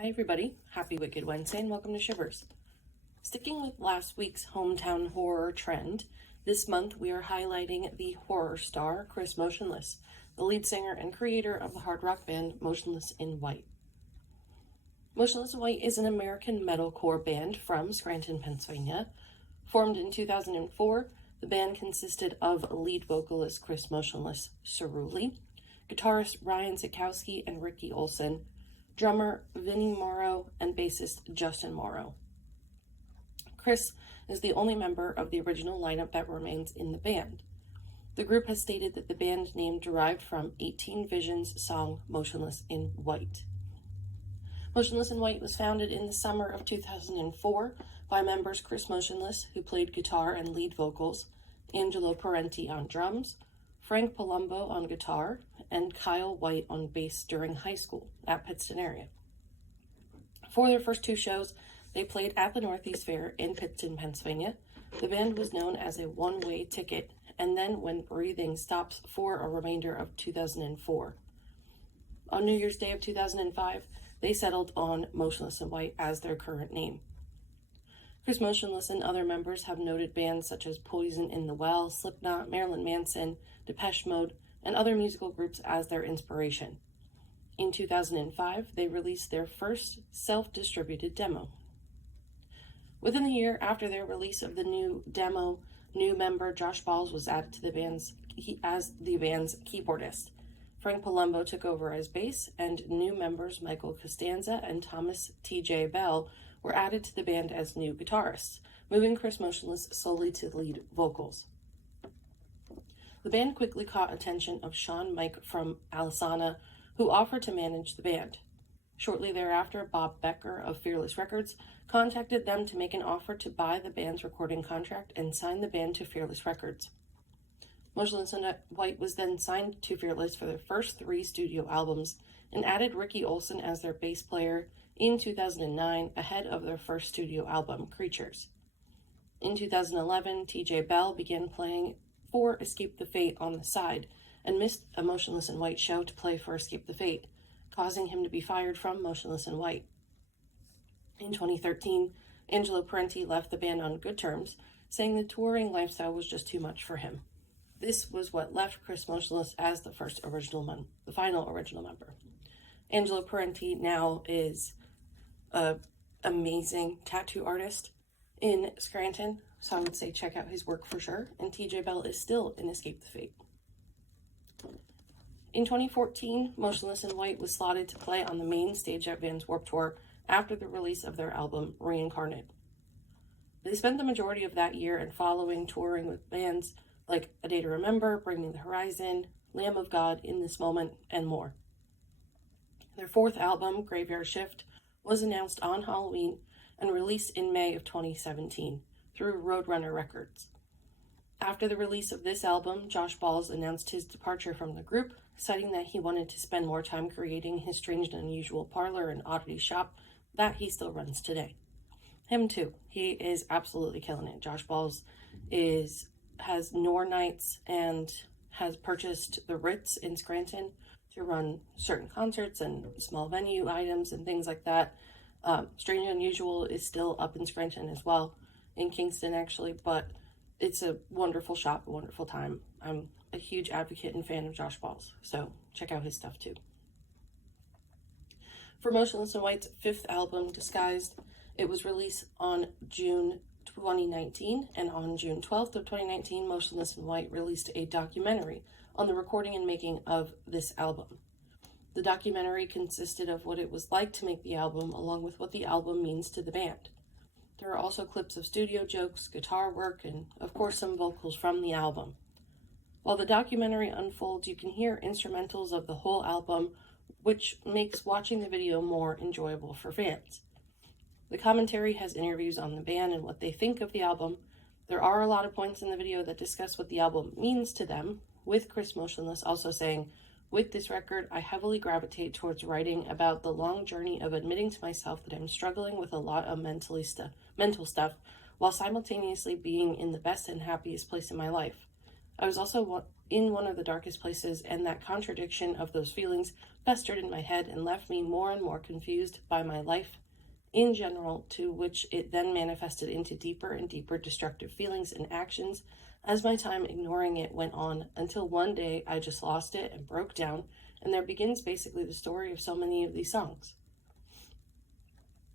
Hi everybody, happy Wicked Wednesday and welcome to Shivers. Sticking with last week's hometown horror trend, this month we are highlighting the horror star Chris Motionless, the lead singer and creator of the hard rock band Motionless in White. Motionless in White is an American metalcore band from Scranton, Pennsylvania. Formed in 2004, the band consisted of lead vocalist Chris Motionless Cerulli, guitarist Ryan Sikowski and Ricky Olson, drummer Vinnie Morrow, and bassist Justin Morrow. Chris is the only member of the original lineup that remains in the band. The group has stated that the band name derived from 18 Visions' song Motionless in White. Motionless in White was founded in the summer of 2004 by members Chris Motionless, who played guitar and lead vocals, Angelo Parenti on drums, Frank Palumbo on guitar, and Kyle White on bass during high school at Pittston area. For their first two shows, they played at the Northeast Fair in Pittston, Pennsylvania. The band was known as a one-way ticket, and then when breathing stops for a remainder of 2004. On New Year's Day of 2005, they settled on Motionless in White as their current name. Chris Motionless and other members have noted bands such as Poison in the Well, Slipknot, Marilyn Manson, Depeche Mode, and other musical groups as their inspiration. In 2005, they released their first self-distributed demo. Within the year after their release of the new demo, new member Josh Balls was added to the band's keyboardist. Frank Palumbo took over as bass, and new members Michael Costanza and Thomas T.J. Bell were added to the band as new guitarists, moving Chris Motionless solely to lead vocals. The band quickly caught attention of Sean Mike from Alisana, who offered to manage the band. Shortly thereafter, Bob Becker of Fearless Records contacted them to make an offer to buy the band's recording contract and sign the band to Fearless Records. Motionless in White was then signed to Fearless for their first 3 studio albums and added Ricky Olson as their bass player in 2009 ahead of their first studio album, Creatures. In 2011, T.J. Bell began playing for Escape the Fate on the side and missed a Motionless in White show to play for Escape the Fate, causing him to be fired from Motionless in White. In 2013, Angelo Parenti left the band on good terms, saying the touring lifestyle was just too much for him. This was what left Chris Motionless as the final original member. Angelo Parenti now is an amazing tattoo artist in Scranton, so I would say check out his work for sure. And TJ Bell is still in Escape the Fate. In 2014, Motionless in White was slotted to play on the main stage at Vans Warped Tour after the release of their album Reincarnate. They spent the majority of that year and following touring with bands like A Day to Remember, Bringing the Horizon, Lamb of God, In This Moment, and more. Their 4th album, Graveyard Shift, was announced on Halloween and released in May of 2017 through Roadrunner Records. After the release of this album, Josh Balls announced his departure from the group, citing that he wanted to spend more time creating his strange and unusual parlor and oddity shop that he still runs today. Him too. He is absolutely killing it. Josh Balls has Nor Nights and has purchased the Ritz in Scranton to run certain concerts and small venue items and things like that. Strange and Unusual is still up in Scranton as well, in Kingston actually, but it's a wonderful shop, a wonderful time. I'm a huge advocate and fan of Josh Balls, so check out his stuff too. For Motionless in White's 5th album, Disguised, it was released on June 2019, and on June 12th of 2019, Motionless in White released a documentary on the recording and making of this album. The documentary consisted of what it was like to make the album, along with what the album means to the band. There are also clips of studio jokes, guitar work, and of course some vocals from the album. While the documentary unfolds, you can hear instrumentals of the whole album, which makes watching the video more enjoyable for fans. The commentary has interviews on the band and what they think of the album. There are a lot of points in the video that discuss what the album means to them, with Chris Motionless also saying, "With this record, I heavily gravitate towards writing about the long journey of admitting to myself that I'm struggling with a lot of mental stuff, while simultaneously being in the best and happiest place in my life. I was also in one of the darkest places, and that contradiction of those feelings festered in my head and left me more and more confused by my life in general, to which it then manifested into deeper and deeper destructive feelings and actions as my time ignoring it went on, until one day I just lost it and broke down, and there begins basically the story of so many of these songs.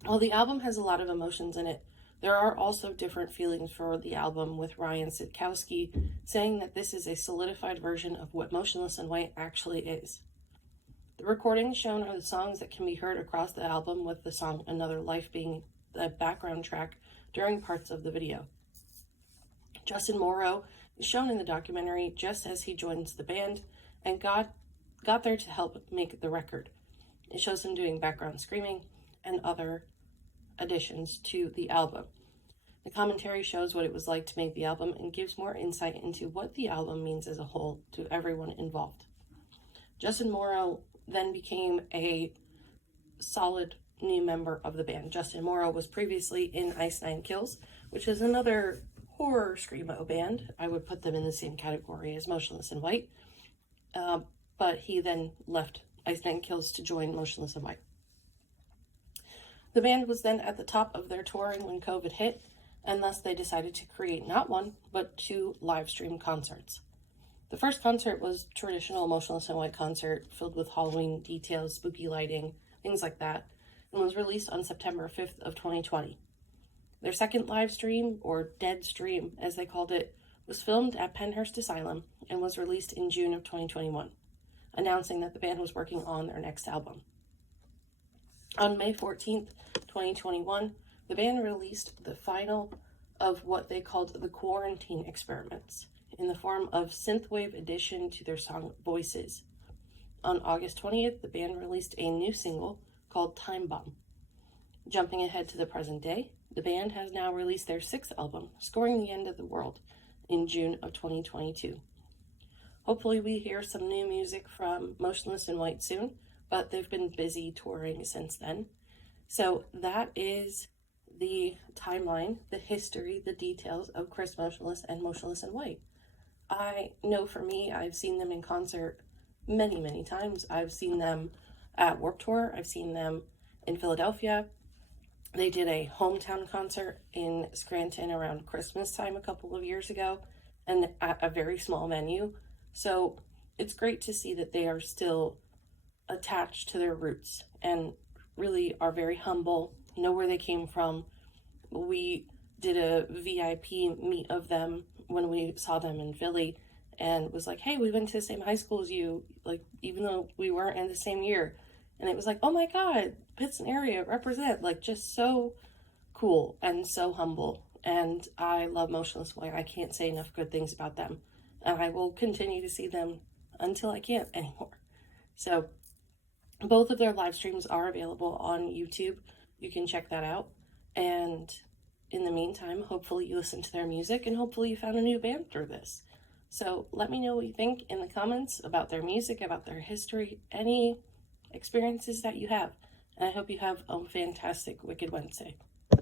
While the album has a lot of emotions in it, there are also different feelings for the album, with Ryan Sitkowski saying that this is a solidified version of what Motionless in White actually is. The recordings shown are the songs that can be heard across the album, with the song Another Life being the background track during parts of the video. Justin Morrow is shown in the documentary just as he joins the band and got there to help make the record. It shows him doing background screaming and other additions to the album. The commentary shows what it was like to make the album and gives more insight into what the album means as a whole to everyone involved. Justin Morrow then became a solid new member of the band. Justin Morrow was previously in Ice Nine Kills, which is another horror screamo band. I would put them in the same category as Motionless in White, but he then left Ice Nine Kills to join Motionless in White. The band was then at the top of their touring when COVID hit, and thus they decided to create not one, but 2 live stream concerts. The first concert was traditional Motionless in White concert filled with Halloween details, spooky lighting, things like that, and was released on September 5th of 2020. Their second live stream, or dead stream as they called it, was filmed at Penhurst Asylum and was released in June of 2021, announcing that the band was working on their next album. On May 14th, 2021, the band released the final of what they called the Quarantine Experiments, in the form of synthwave addition to their song Voices. On August 20th, the band released a new single called Time Bomb. Jumping ahead to the present day, the band has now released their 6th album, Scoring the End of the World, in June of 2022. Hopefully we hear some new music from Motionless in White soon, but they've been busy touring since then. So that is the timeline, the history, the details of Chris Motionless and Motionless in White. I know for me, I've seen them in concert many, many times. I've seen them at Warped Tour. I've seen them in Philadelphia. They did a hometown concert in Scranton around Christmas time a couple of years ago, and at a very small venue. So it's great to see that they are still attached to their roots and really are very humble, know where they came from. We did a VIP meet of them when we saw them in Philly, and was like, hey, we went to the same high school as you, like, even though we weren't in the same year. And it was like, oh my God, Pittston area, represent, like, just so cool and so humble. And I love Motionless White. I can't say enough good things about them, and I will continue to see them until I can't anymore. So both of their live streams are available on YouTube. You can check that out. And in the meantime, hopefully you listen to their music, and hopefully you found a new band through this. So let me know what you think in the comments about their music, about their history, any experiences that you have. And I hope you have a fantastic Wicked Wednesday.